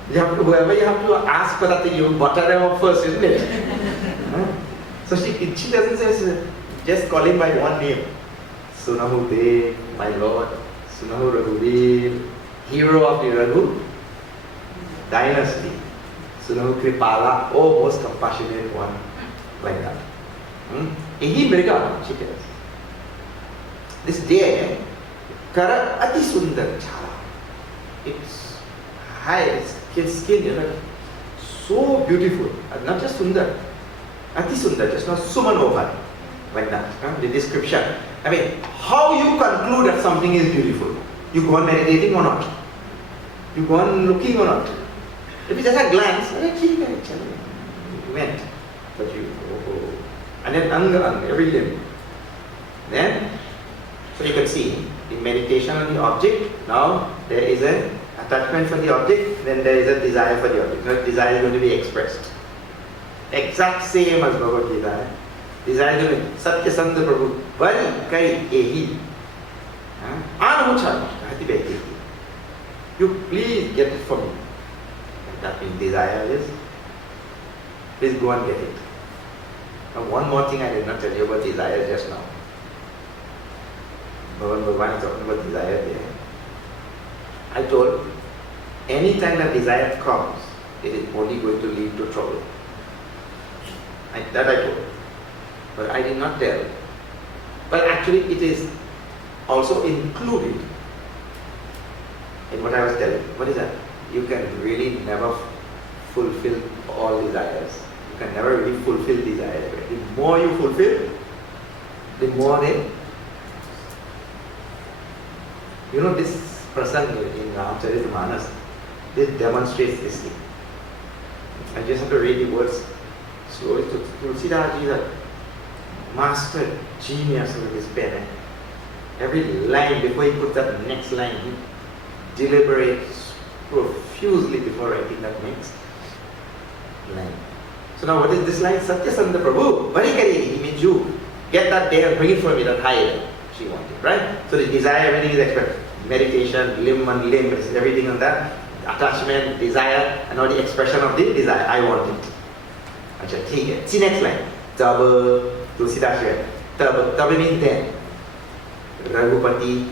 whoever you have to ask for that thing, you butter them up first, isn't it? So she doesn't say, just call him by one name. Sunahu Dev, my Lord, Sunahu Raghuveer, hero of the Raghu dynasty. Sunahu Kripala, oh, most compassionate one, like that. Ehi Mriga, she tells. This day, Kara Ati Sundar Chala. It's high, its skin, so beautiful. Not just Sundar, Ati Sundar, just not Sumanohar, like that. The description. I mean, how you conclude that something is beautiful? You go on meditating or not? You go on looking or not? If it's just a glance, you went. But you, and then Anga, every limb. Then, so you can see, in meditation on the object, now there is an attachment for the object, then there is a desire for the object. Now desire is going to be expressed. Exact same as Bhagavad Gita. Desire is going to be Satya Santa Prabhu, Vari Kai Ehi. Anucha, you please get it for me. That means desire is, please go and get it. Now one more thing I did not tell you about desire just now. Bhagavan is talking about desire there. I told, anytime that desire comes, it is only going to lead to trouble. That I told. But I did not tell. But actually it is also included in what I was telling. What is that? You can really never fulfill all desires. You can never really fulfill desires. The more you fulfill, the more they... You know, this prasanga in Ramcharitamanas, this demonstrates this thing. I just have to read the words slowly. Tulsidas is a master genius with his pen. Every line, before he puts that next line, he deliberates profusely before writing that next line. So now what is this line? Satya Santa Prabhu, Varikari, he means you. Get that there and bring it for me, that high she wanted, right? So the desire, everything is expressed. Meditation, limb on limb, everything on that. Attachment, desire, and now the expression of the desire. I want it. Achha, theek hai. See next line. Tab, Tulsidas here. Tab means then. Raghupati,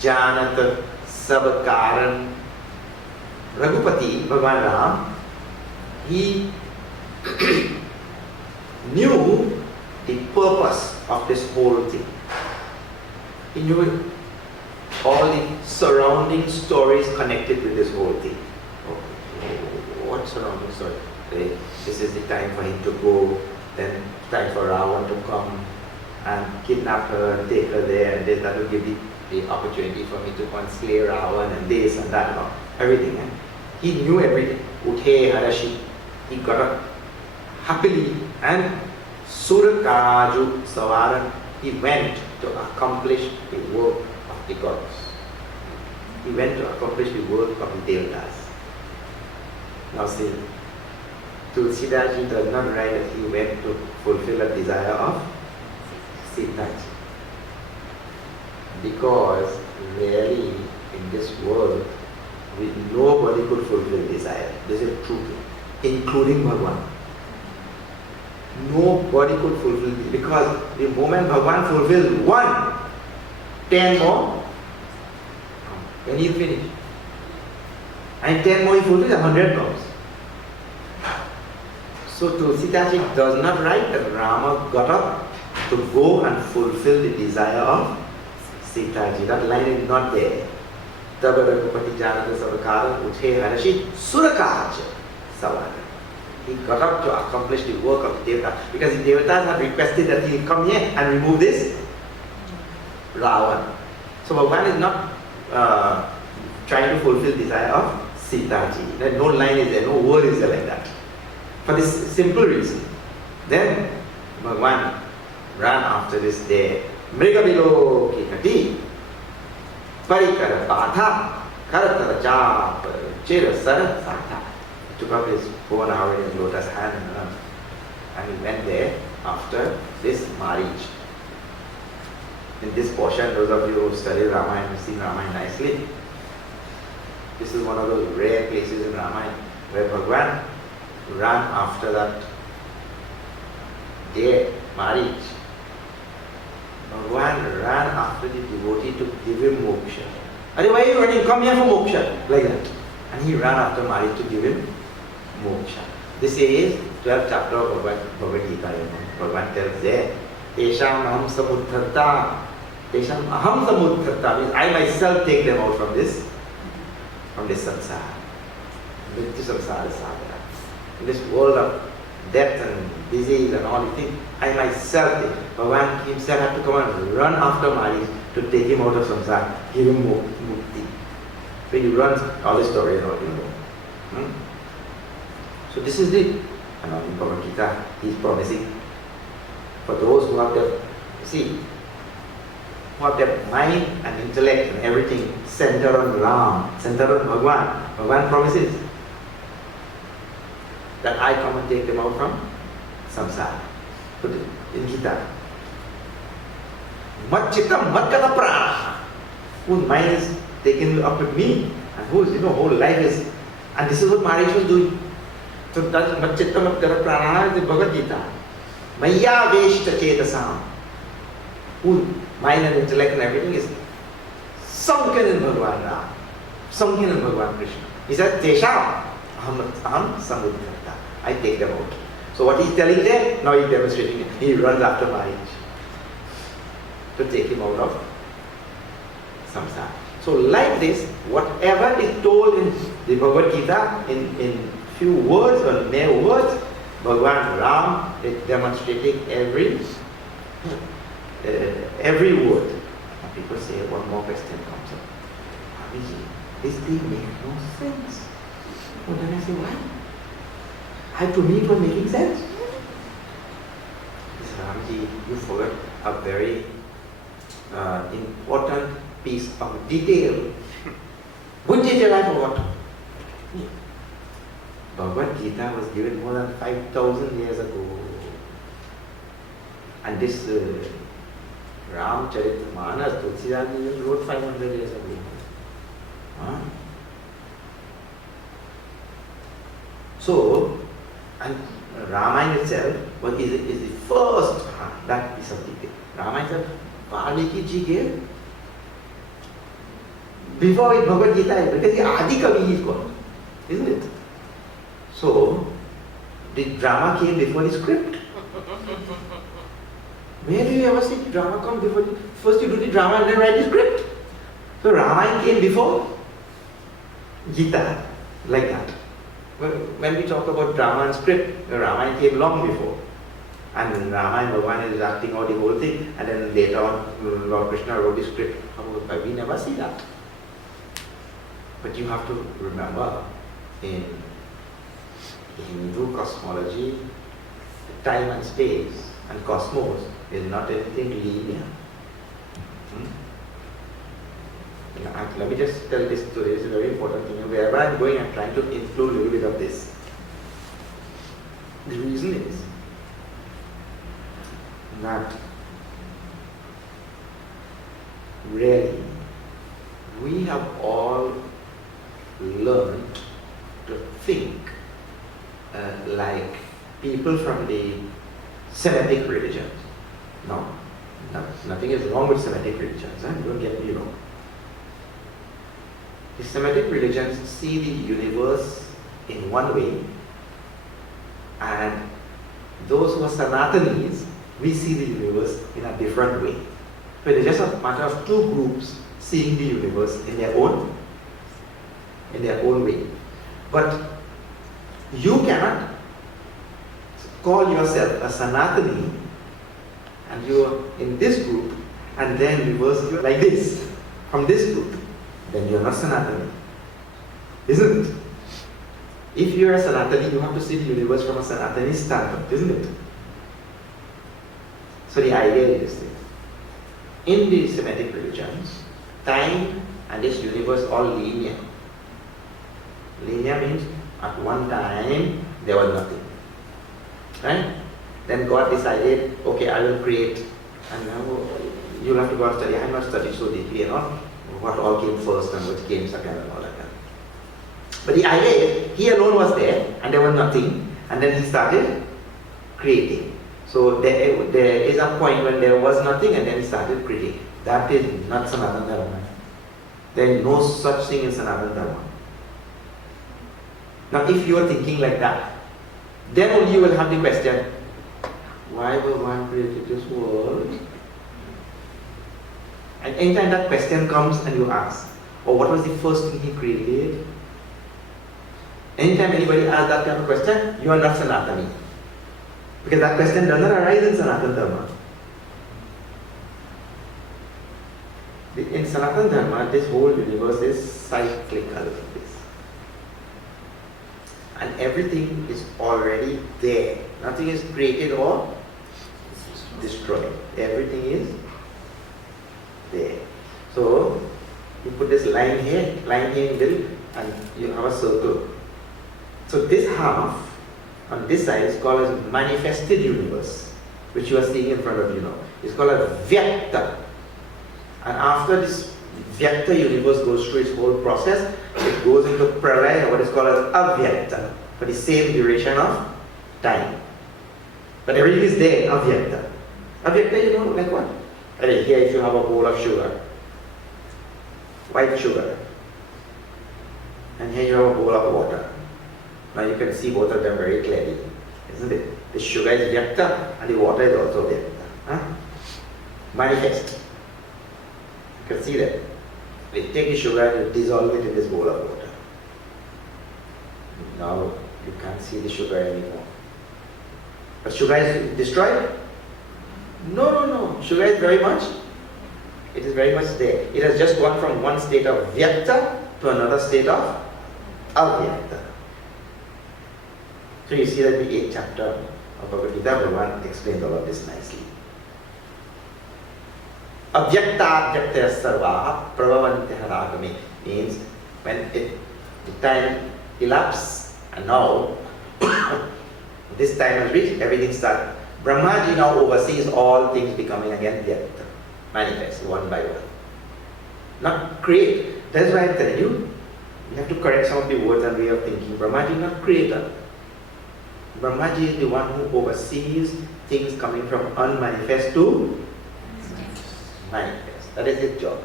Janat, Sab Karan. Raghupati, Bhagavan Ram, he knew the purpose of this whole thing. He knew all the surrounding stories connected with this whole thing. Okay. What surrounding story? Okay. This is the time for him to go, then time for Ravan to come and kidnap her and take her there, and then that will give the opportunity for me to go and slay Ravan and this and that and all. Everything. Eh? He knew everything. Uthe Harashi. He got up happily, and Surakaju Savaran, he went to accomplish the work of the gods. He went to accomplish the work of the Devatas. Now see, Tulsidaji does not write that he went to fulfill a desire of Sitaji. Because really in this world, nobody could fulfill desire. This is true, including Bhagavan. Nobody could fulfill it, because the moment Bhagavan fulfilled one, 10 more, then he'll finish. And 10 more he fulfills, 100 comes. So Tulsidaji does not write that Rama got up to go and fulfill the desire of Sitaji. That line is not there. Tabaragupati Janata Savakara Uthe Harashi Surakaja Savara. He got up to accomplish the work of the Devatas, because the Devatas had requested that he come here and remove this Ravan. So Bhagavan is not trying to fulfill the desire of Sitaji. There no line is there, no word is there like that. For this simple reason. Then Bhagavan ran after this there. Mrigabilo Kikati Parikara Patha Karatara Jap Chirasara Sata. He took up his phone out in his lotus hand and he went there after this marriage. In this portion, those of you who study Ramayana have seen Ramayana nicely. This is one of those rare places in Ramayana where Bhagavan ran after that their marriage. Bhagavan ran after the devotee to give him moksha. Are why are you running? Come here for moksha. Like that. And he ran after marriage to give him moksha. This is 12th chapter of Bhagavad Gita. Bhagavan tells there, Tesham aham samuddharta. Tesham aham samuddharta means I myself take them out from this samsara. Mrityu samsara sadhana. In this world of death and disease and all these things, I myself take. Bhagavan himself had to come and run after Mari to take him out of samsara, give him mukti. So he runs all the story and all, you know. So this is the, in Bhagavad Gita, he is promising for those who have their, who have their mind and intellect and everything centered on Ram, centered on Bhagavan. Bhagavan promises that I come and take them out from samsara. Put it in Gita. Matchitam matkata prana. Whose mind is taken up with me and whose whole life is, and this is what Maharaj was doing. So that's matchitam matkata prana is the Bhagavad Gita. Maya veshta chetasam. Whose mind and intellect and everything is sunken in Bhagavan Ram, sunken in Bhagavan Krishna. He says, Tesham aham samuddharta. I take them out. So what he's telling there, now he's demonstrating it. He runs after Maharaj to take him out of samsara. So like this, whatever is told in the Bhagavad Gita in few words or mere words, Bhagavan Ram is demonstrating every word. And people say, one more question comes up. Abhiji, this thing makes no sense. Well, then I say, why? To me it was making sense. He said, Ramji, you forgot a very important piece of detail. What detail I forgot? Bhagavad Gita was given more than 5,000 years ago. And this Ramcharitmanas, Tulsidaji wrote 500 years ago. Huh? So, and Ramayana itself is the first, that is of detail. Ramayana itself, Valmiki ji gave before it Bhagavad Gita, because the Adi Kavi is called, isn't it? So, the drama came before the script. Where do you ever see drama come before? First you do the drama and then write the script. So Ramayana came before Gita, like that. When we talk about drama and script, Ramayana came long before. And Ramayana Bhagavan is acting out the whole thing, and then later on Lord Krishna wrote the script. We never see that. But you have to remember, in Hindu cosmology, time and space and cosmos is not anything linear. Let me just tell this story. It's a very important thing. Wherever I'm going, I'm trying to include a little bit of this. The reason is that really we have all learned to think like people from the Semitic religions. No, nothing is wrong with Semitic religions. Don't get me wrong. The Semitic religions see the universe in one way, and those who are Sanatanis, we see the universe in a different way. So it is just a matter of two groups seeing the universe in their own way. But you cannot call yourself a Sanatani and you are in this group and then reverse you like this from this group. Then you are not Sanatani, isn't it? If you are a Sanatani, you have to see the universe from a Sanatani standpoint, isn't it? So the idea is this: in the Semitic religions, time and this universe all linear. Linear means at one time there was nothing, right? Then God decided, okay, I will create, and now you'll have to go and study. I have not studied so deeply, what all came first and what came second and all that. But the idea is, he alone was there and there was nothing, and then he started creating. So there is a point when there was nothing and then he started creating. That is not Sanatana Dharma. There is no such thing in Sanatana Dharma. Now if you are thinking like that, then only you will have the question, why Bhagavan created this world? And anytime that question comes and you ask, or what was the first thing he created? Anytime anybody asks that kind of question, you are not Sanatani. Because that question does not arise in Sanatana Dharma. In Sanatana Dharma, this whole universe is cyclical. And everything is already there. Nothing is created or destroyed. Everything is there. So, you put this line here in the middle, and you have a circle. So this half on this side is called as manifested universe, which you are seeing in front of you now. It's called as Vyakta. And after this Vyakta universe goes through its whole process, it goes into Pralaya, what is called as Avyakta, for the same duration of time. But everything is there in Avyakta. Avyakta, like what? Here if you have a bowl of sugar, white sugar, and here you have a bowl of water. Now you can see both of them very clearly, isn't it? The sugar is Vyakta and the water is also Vyakta. Manifest. You can see that. We take the sugar and dissolve it in this bowl of water. Now you can't see the sugar anymore. But sugar is destroyed? No. Sugar is very much there. It has just gone from one state of Vyakta to another state of Avyakta. So you see that the 8th chapter of Bhagavad Gita, Bhagavan explains all of this nicely. Avyakta sarvaha prabhavantya ragame means when the time elapses and now this time has reached, everything starts. Brahmaji now oversees all things becoming again Vyakta, manifest one by one. Not create. That's why I'm telling you, you have to correct some of the words and way of thinking. Brahmaji is not creator. Brahmaji is the one who oversees things coming from unmanifest to manifest. That is his job.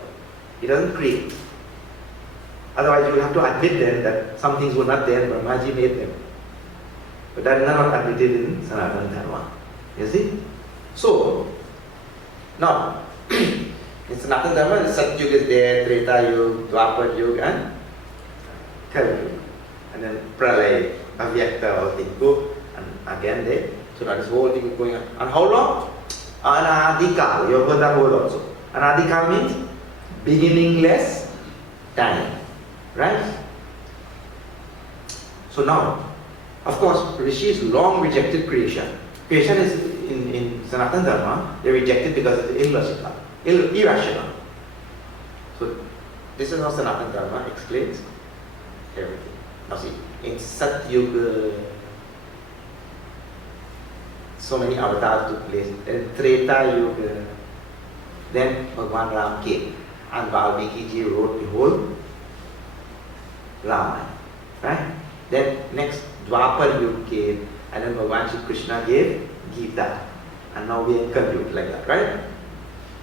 He doesn't create. Otherwise you will have to admit then that some things were not there and Brahmaji made them. But that is not admitted in Sanatana Dharma. You see? So, now, in Sanatana Dharma, the Satyuga is there, Treta Yuga, Dwapar Yuga, and Kali Yuga. And then Pralaya, Avyakta, all things go, and again there. So now this whole thing is going on. And how long? Anadikal. You have heard that word also. Anadikal means beginningless time. Right? So now, of course, Rishis long rejected creation. Creation is in Sanatana Dharma, they rejected because it's illogical, irrational. So this is how Sanatana Dharma explains everything. Now see, in Satyuga, so many avatars took place. In Treta Yuga, then Bhagwan Ram came, and Valmiki ji wrote the whole Ramayana. Right? Then next Dwapar Yuga came, and then Bhagwan Shri Krishna gave Gita, and now we are Kali like that, right?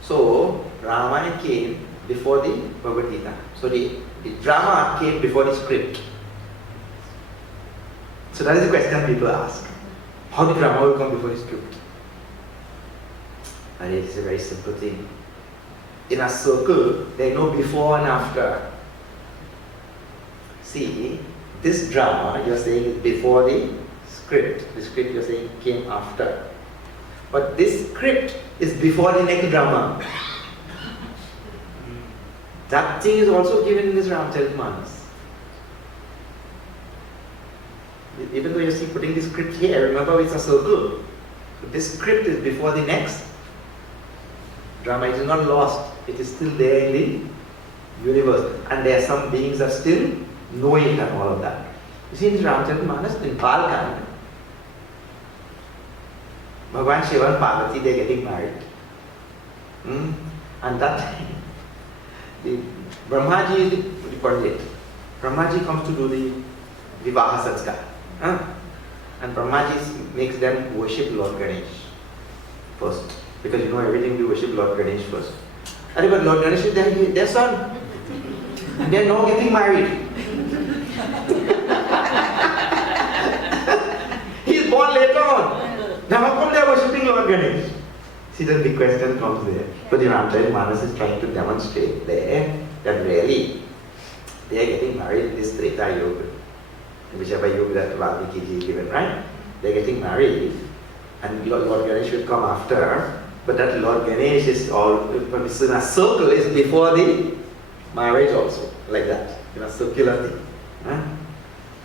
So Ramayana came before the Bhagavad Gita. So the drama came before the script. So that is the question people ask. How the drama will come before the script? And it is a very simple thing. In a circle, there is no before and after. See, this drama you are saying is before the script. The script you are saying came after. But this script is before the next drama. That thing is also given in this Ramcharitmanas. Even though you see putting the script here, remember it's a circle. So this script is before the next drama. It is not lost. It is still there in the universe. And there are some beings that still know it and all of that. You see in Ramcharitmanas, in Balkan, Bhagwan Shiva and Parvati, they are getting married. And that time, the Brahmaji is the coordinator. Brahmaji comes to do the Vivaha Sanskar. And Brahmaji makes them worship Lord Ganesh first. Because you know everything, we worship Lord Ganesh first. But Lord Ganesh is their son. And they are now getting married. He is born later on. Now how come they are worshipping Lord Ganesh? See, then the question comes there. But the Ramcharitmanas is trying to demonstrate there that really they are getting married in this Treta Yuga. Whichever yuga that Valmiki ji is given, right? They are getting married, and Lord Ganesh will come after, but that Lord Ganesh is all in a circle, is before the marriage also, like that, in a circular thing.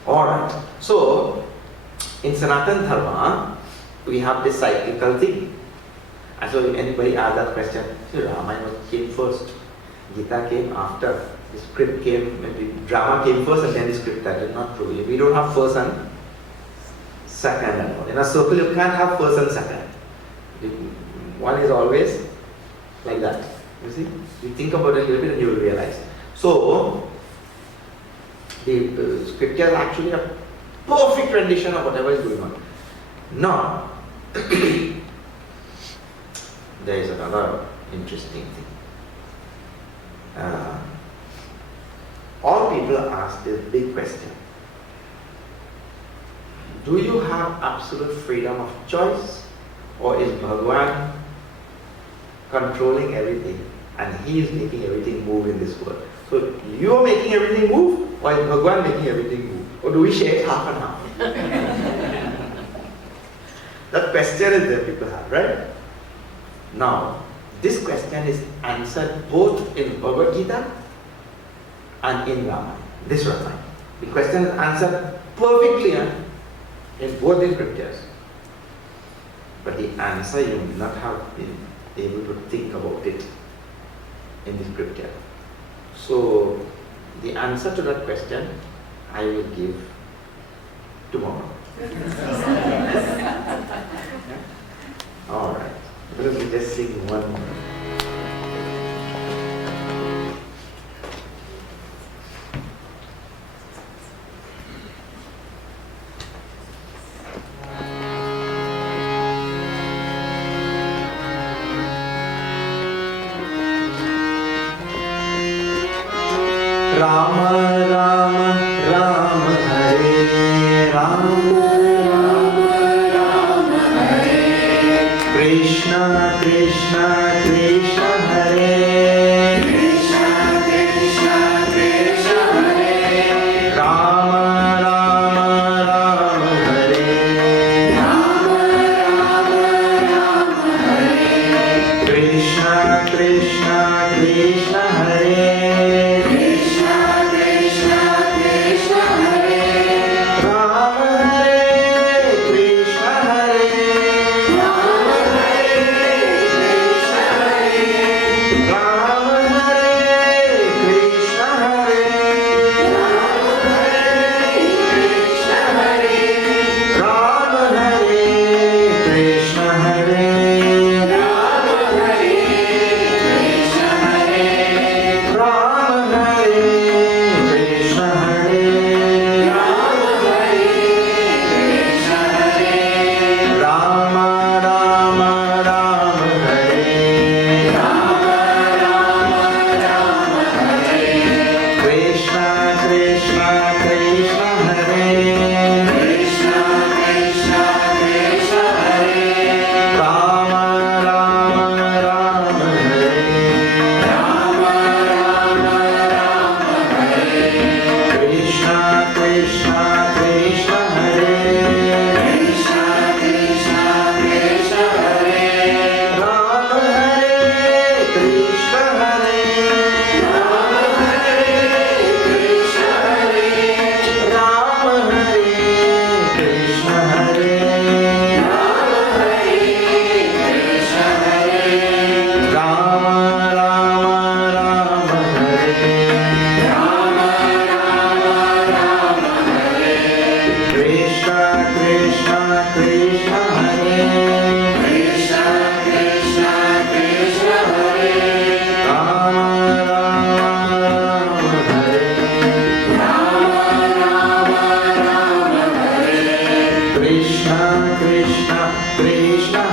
Alright, so in Sanatana Dharma, we have this cyclical thing. And so if anybody asks that question, so Ramayana came first, Gita came after. The script came, maybe drama came first and then the script. That is not true. We don't have first and second and all. In a circle you can't have first and second. One is always like that. You see? You think about it a little bit and you will realize. So, the scripture is actually a perfect rendition of whatever is going on. Now, there is another interesting thing. All people ask this big question. Do you have absolute freedom of choice, or is Bhagwan controlling everything and he is making everything move in this world? So you are making everything move, or is Bhagwan making everything move? Or do we share it half and half? That question is there people have, right? Now, this question is answered both in Bhagavad Gita and in Ramayana, this Ramayana. The question is answered perfectly in both the scriptures. But the answer you will not have been able to think about it in the scripture. So the answer to that question I will give tomorrow. Alright. Let me just sing one more. Rama Rama Rama Hare Rama Rama Rama Hare Krishna Krishna Hare Krishna Krishna Krishna Hare Rama Rama Rama Hare Rama Rama Rama Hare Krishna Krishna Krishna Hare Krishna Krishna Krishna Hare Rama Hare Krishna Hare Rama Hare Krishna Hare Rama Hare Krishna Hare Rama Hare Krishna Hare Rama Hare Krishna Hare Rama Hare Krishna Hare Rama Hare Krishna Hare Rama Hare Krishna Hare Rama Rama Rama Hare Rama Rama Rama Hare Krishna Krishna Krishna Hare Krishna Krishna Krishna Hare Rama Rama Rama Hare Rama Rama Rama Hare Krishna Krishna Krishna Hare Krishna Krishna Krishna Hare Rama Hare Krishna Hare Rama Hare Krishna Hare Rama Hare Krishna Hare Rama Hare Krishna Hare Rama Rama Rama Hare Rama Rama Rama Hare Krishna Krishna Krishna Hare Krishna Krishna Krishna Hare Rama Rama Rama Hare Rama Rama Rama Hare Krishna Krishna Krishna